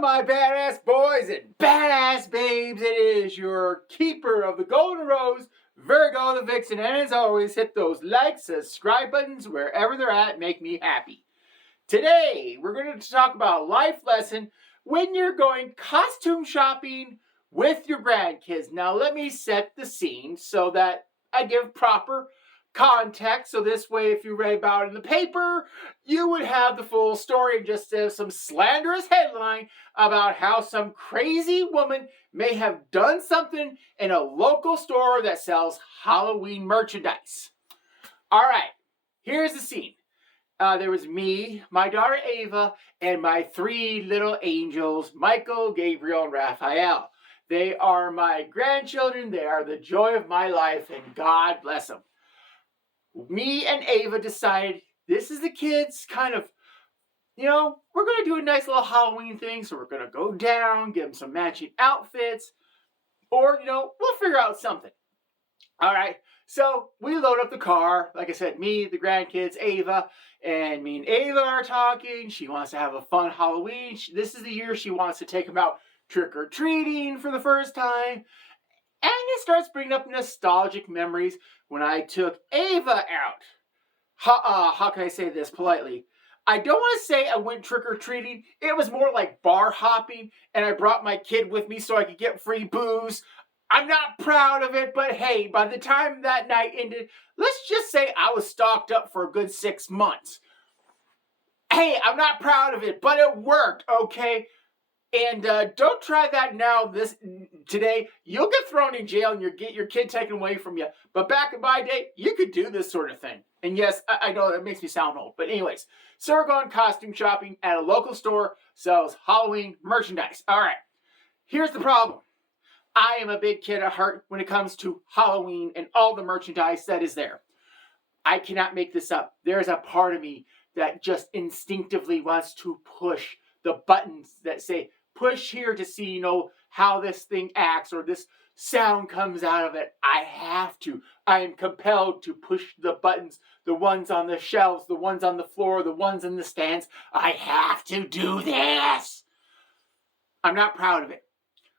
my badass boys and badass babes. It is your keeper of the golden rose, Virgo the Vixen. And as always, hit those like, subscribe buttons wherever they're at. Make me happy. Today, we're going to talk about a life lesson when you're going costume shopping with your grandkids. Now, let me set the scene so that I give proper context. So this way, if you read about it in the paper, you would have the full story and just some slanderous headline about how some crazy woman may have done something in a local store that sells Halloween merchandise. All right, here's the scene. There was me, my daughter Ava, and my three little angels, Michael, Gabriel, and Raphael. They are my grandchildren. They are the joy of my life, and God bless them. Me and Ava decided this is the kids kind of, we're going to do a nice little Halloween thing. So we're going to go down, give them some matching outfits, or, we'll figure out something. All right. So we load up the car. Like I said, me, the grandkids, Ava, and me and Ava are talking. She wants to have a fun Halloween. This is the year she wants to take them out trick-or-treating for the first time. And it starts bringing up nostalgic memories when I took Ava out. How can I say this politely? I don't want to say I went trick-or-treating. It was more like bar hopping, and I brought my kid with me so I could get free booze. I'm not proud of it, but hey, by the time that night ended, let's just say I was stocked up for a good 6 months. Hey, I'm not proud of it, but it worked, okay? And don't try that now today. You'll get thrown in jail and get your kid taken away from you. But back in my day, you could do this sort of thing. And yes, I know that makes me sound old. But anyways, so we're going costume shopping at a local store, sells Halloween merchandise. All right, here's the problem. I am a big kid at heart when it comes to Halloween and all the merchandise that is there. I cannot make this up. There's a part of me that just instinctively wants to push the buttons that say, push here to see, how this thing acts or this sound comes out of it. I have to. I am compelled to push the buttons, the ones on the shelves, the ones on the floor, the ones in the stands. I have to do this. I'm not proud of it,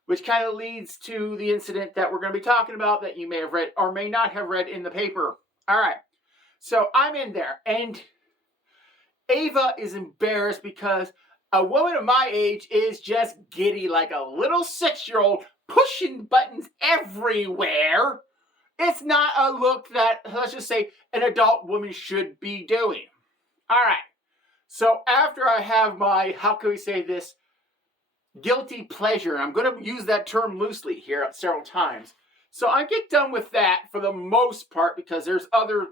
which kind of leads to the incident that we're going to be talking about that you may have read or may not have read in the paper. All right. So I'm in there, and Ava is embarrassed because a woman of my age is just giddy like a little 6-year-old pushing buttons everywhere. It's not a look that, let's just say, an adult woman should be doing. All right. So after I have my, how can we say this, guilty pleasure, I'm going to use that term loosely here several times. So I get done with that for the most part because there's other,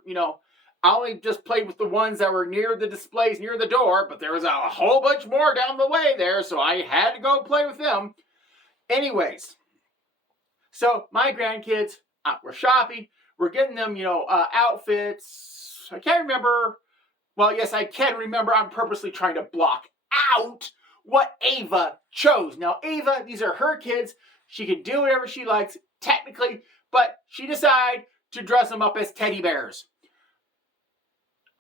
I only just played with the ones that were near the displays, near the door, but there was a whole bunch more down the way there, so I had to go play with them. Anyways, so my grandkids, we're shopping. We're getting them, outfits. I can't remember. Well, yes, I can remember. I'm purposely trying to block out what Ava chose. Now, Ava, these are her kids. She can do whatever she likes, technically, but she decided to dress them up as teddy bears.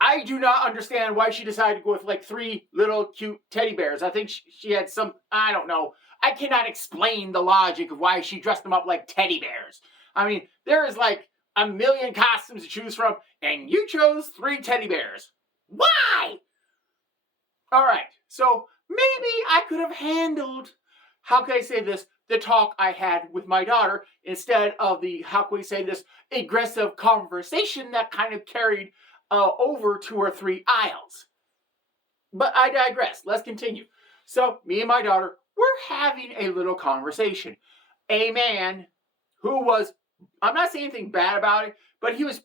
I do not understand why she decided to go with like 3 little cute teddy bears. I think she had some, I don't know. I cannot explain the logic of why she dressed them up like teddy bears. I mean, there is like a million costumes to choose from, and you chose 3 teddy bears. Why? All right, so maybe I could have handled, how can I say this, the talk I had with my daughter instead of the, how can we say this, aggressive conversation that kind of carried over 2 or 3 aisles. But I digress. Let's continue. So me and my daughter were having a little conversation. A man who was, I'm not saying anything bad about it, but he was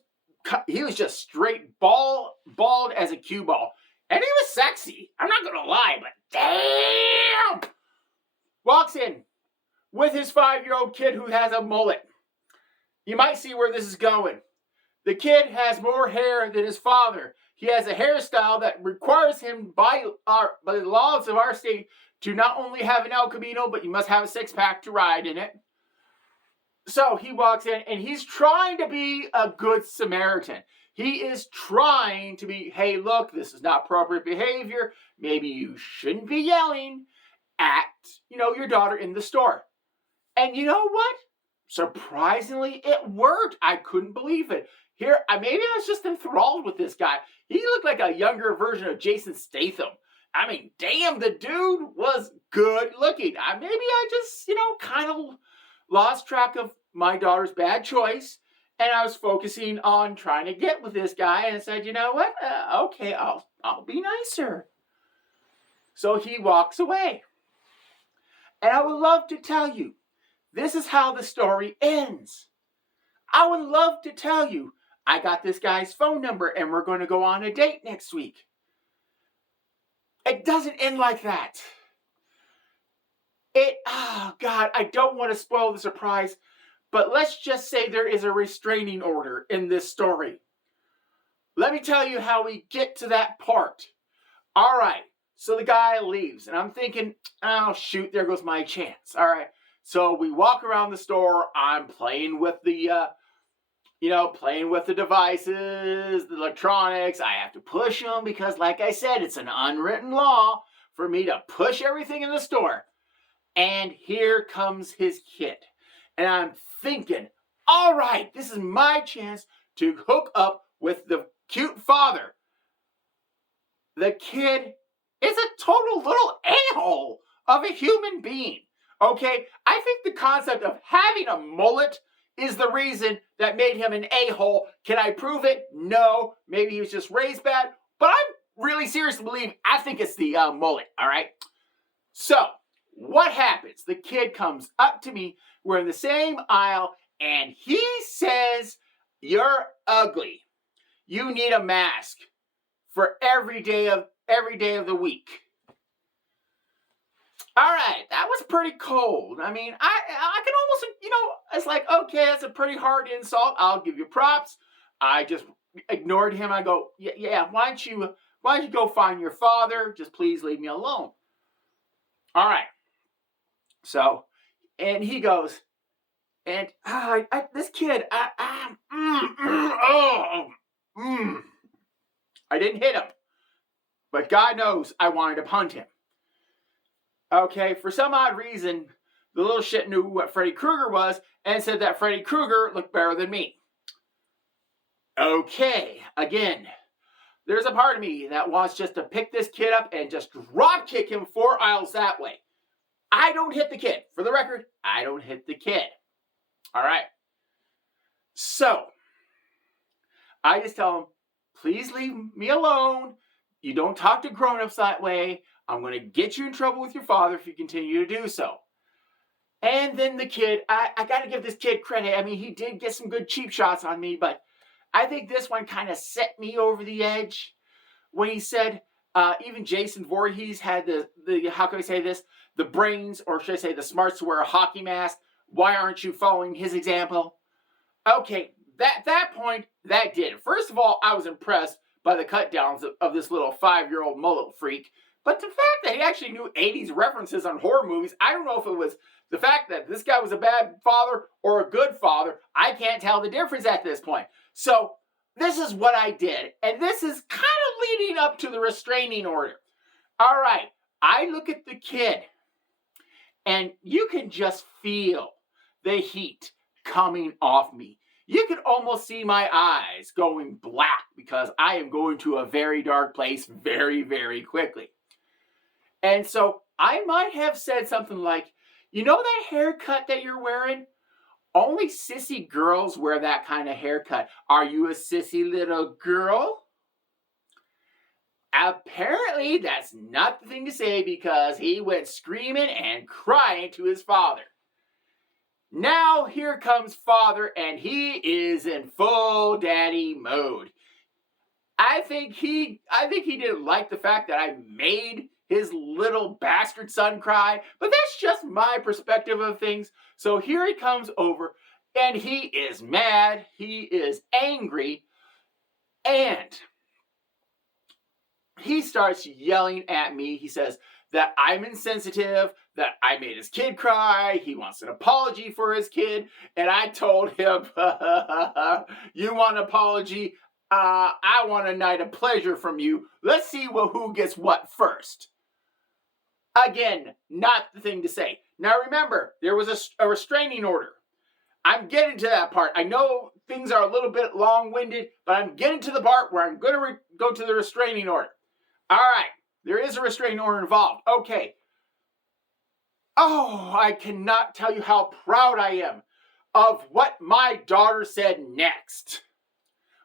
just straight bald as a cue ball. And he was sexy. I'm not going to lie, but damn! Walks in with his 5-year-old kid who has a mullet. You might see where this is going. The kid has more hair than his father. He has a hairstyle that requires him by the laws of our state to not only have an El Camino, but you must have a 6-pack to ride in it. So he walks in and he's trying to be a good Samaritan. He is trying to be, hey, look, this is not appropriate behavior. Maybe you shouldn't be yelling. at, your daughter in the store. And you know what? Surprisingly, it worked. I couldn't believe it. Here, maybe I was just enthralled with this guy. He looked like a younger version of Jason Statham. I mean, damn, the dude was good looking. Maybe I just, kind of lost track of my daughter's bad choice. And I was focusing on trying to get with this guy and said, you know what? Okay, I'll be nicer. So he walks away. And I would love to tell you, this is how the story ends. I would love to tell you, I got this guy's phone number and we're going to go on a date next week. It doesn't end like that. God, I don't want to spoil the surprise, but let's just say there is a restraining order in this story. Let me tell you how we get to that part. All right, so the guy leaves, and I'm thinking, oh, shoot, there goes my chance. All right, so we walk around the store. I'm playing with the, playing with the devices, the electronics. I have to push them because, like I said, it's an unwritten law for me to push everything in the store. And here comes his kid. And I'm thinking, all right, this is my chance to hook up with the cute father. The kid is a total little a-hole of a human being. Okay? I think the concept of having a mullet is the reason that made him an a-hole. Can I prove it? No. Maybe he was just raised bad. But I'm really seriously believe I think it's the mullet. All right? So, what happens? The kid comes up to me. We're in the same aisle. And he says, you're ugly. You need a mask for every day of the week. All right, that was pretty cold. I mean, I can almost, it's like, okay, that's a pretty hard insult. I'll give you props. I just ignored him. I go, yeah, why don't you go find your father? Just please leave me alone. All right. So, and he goes, and this kid, I didn't hit him, but God knows I wanted to punt him. Okay, for some odd reason, the little shit knew what Freddy Krueger was and said that Freddy Krueger looked better than me. Okay, again, there's a part of me that wants just to pick this kid up and just drop kick him 4 aisles that way. I don't hit the kid. For the record, I don't hit the kid. All right. So, I just tell him, please leave me alone. You don't talk to grown-ups that way. I'm going to get you in trouble with your father if you continue to do so. And then the kid, I got to give this kid credit. I mean, he did get some good cheap shots on me, but I think this one kind of set me over the edge when he said, even Jason Voorhees had the how can I say this? The brains, or should I say the smarts to wear a hockey mask. Why aren't you following his example? Okay, that point, that did. First of all, I was impressed by the cut downs of this little 5-year-old mullet freak. But the fact that he actually knew 80s references on horror movies, I don't know if it was the fact that this guy was a bad father or a good father. I can't tell the difference at this point. So this is what I did. And this is kind of leading up to the restraining order. All right, I look at the kid. And you can just feel the heat coming off me. You can almost see my eyes going black because I am going to a very dark place very, very quickly. And so I might have said something like, you know that haircut that you're wearing? Only sissy girls wear that kind of haircut. Are you a sissy little girl? Apparently, that's not the thing to say because he went screaming and crying to his father. Now, here comes father, and he is in full daddy mode. I think he didn't like the fact that I made his little bastard son cry, but that's just my perspective of things. So here he comes over, and he is mad, he is angry, and he starts yelling at me. He says that I'm insensitive, that I made his kid cry. He wants an apology for his kid. And I told him, you want an apology? I want a night of pleasure from you. Let's see who gets what first. Again, not the thing to say. Now remember, there was a restraining order. I'm getting to that part. I know things are a little bit long-winded, but I'm getting to the part where I'm going to go to the restraining order. All right, there is a restraining order involved. Okay. Oh, I cannot tell you how proud I am of what my daughter said next.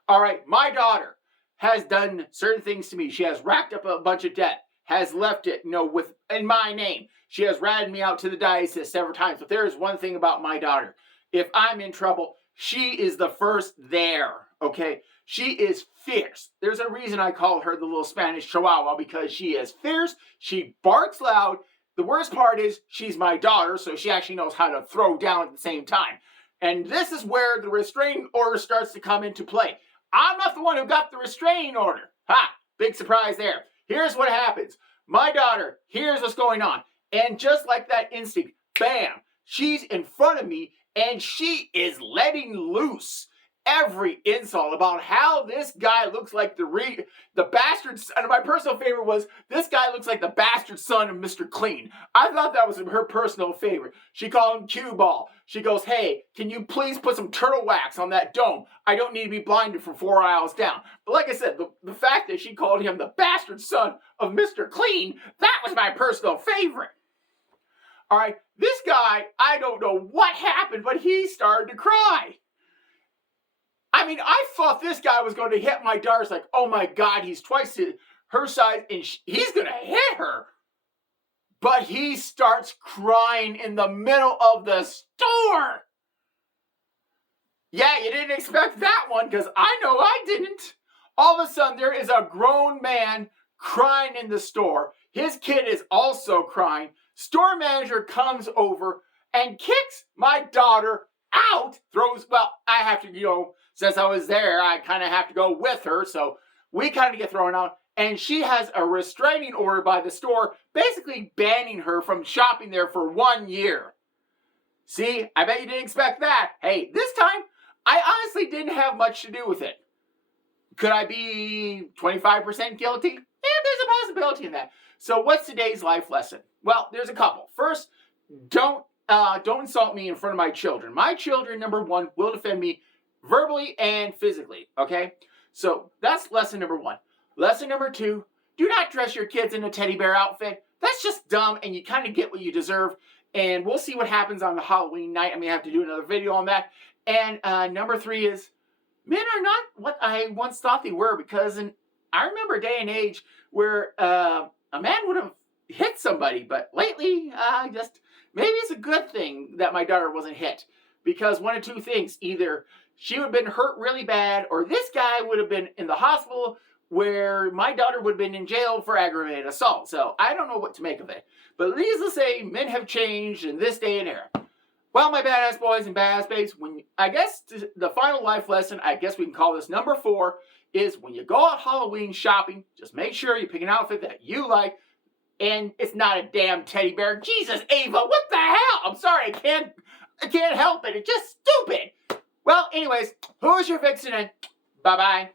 All right, my daughter has done certain things to me. She has racked up a bunch of debt, has left it, in my name. She has ratted me out to the diocese several times. But there is one thing about my daughter. If I'm in trouble, she is the first there, okay? She is fierce. There's a reason I call her the little Spanish Chihuahua, because she is fierce. She barks loud. The worst part is she's my daughter, so she actually knows how to throw down at the same time. And this is where the restraining order starts to come into play. I'm not the one who got the restraining order. Ha! Big surprise there. Here's what happens. My daughter hears what's going on. And just like that instinct, bam, she's in front of me and she is letting loose every insult about how this guy looks like the bastard son. And my personal favorite was, this guy looks like the bastard son of Mr. Clean. I thought that was her personal favorite. She called him cue ball. She goes, hey, can you please put some turtle wax on that dome? I don't need to be blinded for 4 hours down. But like I said, the fact that she called him the bastard son of Mr. Clean, that was my personal favorite. All right, this guy, I don't know what happened, but he started to cry. I mean, I thought this guy was going to hit my daughter. It's like, oh my God, he's twice her size and he's going to hit her. But he starts crying in the middle of the store. Yeah, you didn't expect that one, because I know I didn't. All of a sudden, there is a grown man crying in the store. His kid is also crying. Store manager comes over and kicks my daughter out. I have to, since I was there, I kind of have to go with her. So we kind of get thrown out. And she has a restraining order by the store, basically banning her from shopping there for 1 year. See, I bet you didn't expect that. Hey, this time, I honestly didn't have much to do with it. Could I be 25% guilty? Yeah, there's a possibility in that. So what's today's life lesson? Well, there's a couple. First, don't insult me in front of my children. My children, number one, will defend me verbally and physically, okay? So that's lesson number one. Lesson number two, do not dress your kids in a teddy bear outfit. That's just dumb, and you kind of get what you deserve. And we'll see what happens on the Halloween night. I may have to do another video on that. And number three is, men are not what I once thought they were, because I remember a day and age where a man would have hit somebody, but lately, maybe it's a good thing that my daughter wasn't hit, because one of two things: either she would have been hurt really bad, or this guy would have been in the hospital, where my daughter would have been in jail for aggravated assault. So I don't know what to make of it. But needless to say, men have changed in this day and era. Well, my badass boys and badass babes, the final life lesson, I guess we can call this number 4, is when you go out Halloween shopping, just make sure you pick an outfit that you like, and it's not a damn teddy bear. Jesus, Ava, what the hell? I'm sorry, I can't help it. It's just stupid. Well, anyways, who's your vixen? And bye-bye.